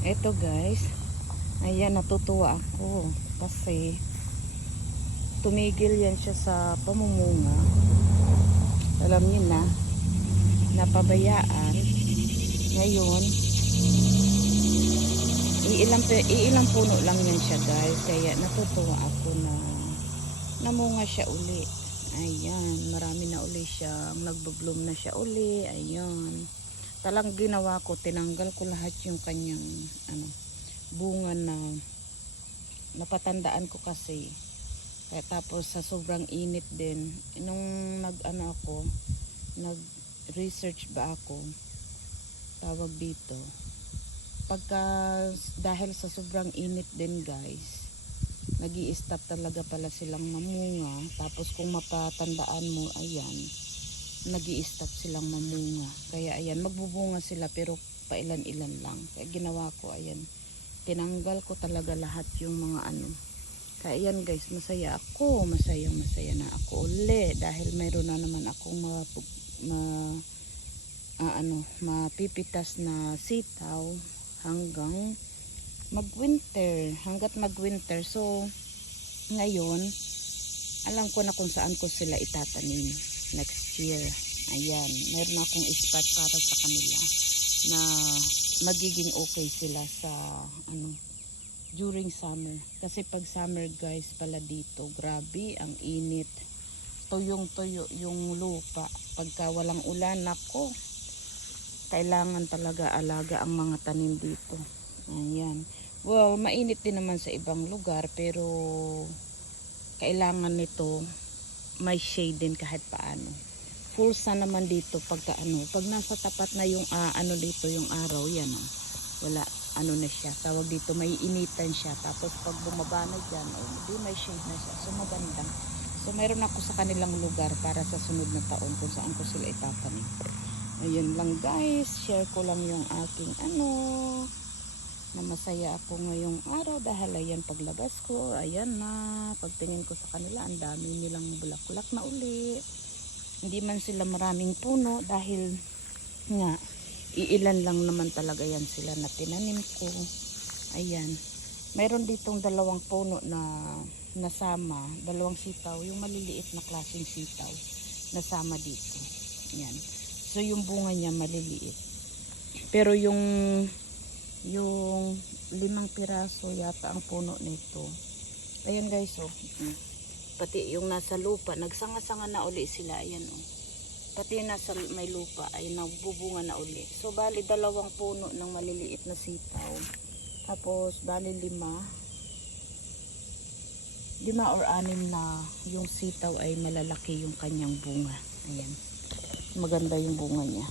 Eto guys, ayan, natutuwa ako kasi tumigil yan siya sa pamumunga. Alam niyo na, napabayaan. Ngayon, iilang puno lang yan siya guys. Kaya natutuwa ako na namunga siya uli. Ayan, marami na uli siya. Nagbo-bloom na siya uli. Ayan. Talang ginawa ko, tinanggal ko lahat yung kanyang bunga na napatandaan ko kasi. Kaya tapos sa sobrang init din, nung nag research ba ako, tawag dito, pagka dahil sa sobrang init din guys, nag-i-stop talaga pala silang mamunga. Tapos kung mapatandaan mo, ayan, nag-i-stop silang mamunga. Kaya ayan, magbubunga sila pero pailan-ilan lang. Kaya ginawa ko, ayan, tinanggal ko talaga lahat yung mga Kaya ayan guys, masaya ako. Masaya na ako uli. Dahil mayroon na naman akong mapipitas na sitaw hanggang mag-winter. So, ngayon, alam ko na kung saan ko sila itatanim next year. Ayan, meron akong spot para sa kanila na magiging okay sila sa during summer. Kasi pag summer guys pala dito, grabe ang init. Tuyong-tuyo yung lupa. Pagka walang ulan, nako, kailangan talaga alaga ang mga tanim dito. Ayan. Well, mainit din naman sa ibang lugar pero kailangan nito may shade din kahit paano. Full sun naman dito pagka pag nasa tapat na yung dito yung araw, yan wala na siya, tawag dito, may initan siya. Tapos pag bumaba na dyan, di may shade na siya, so maganda. So mayroon ako sa kanilang lugar para sa sunod na taon kung saan ko sila itatanim. Ayun lang guys, share ko lang yung aking na masaya ako ngayong araw dahil ayan, paglabas ko, ayan na, pagtingin ko sa kanila, ang dami nilang bulaklak na uli. Hindi man sila maraming puno dahil nga iilan lang naman talaga yan sila na tinanim ko. Ayan, mayroon ditong dalawang puno na nasama, dalawang sitaw, yung maliliit na klaseng sitaw nasama dito. Ayan, so yung bunga niya maliliit, pero yung 5 piraso yata ang puno nito. Ayan guys, pati yung nasa lupa nagsanga-sanga na uli sila. Ayan pati yung nasa may lupa ay nagbubunga na uli. So bali 2 puno ng maliliit na sitaw, tapos bali 5 or 6 na yung sitaw ay malalaki yung kanyang bunga. Ayan, maganda yung bunga niya.